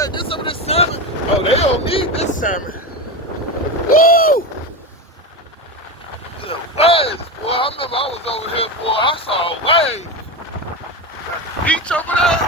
man, get some of this salmon. Oh, they don't need this salmon. Woo! The waves, boy. I remember I was over here, boy. I saw waves. Got the beach over there.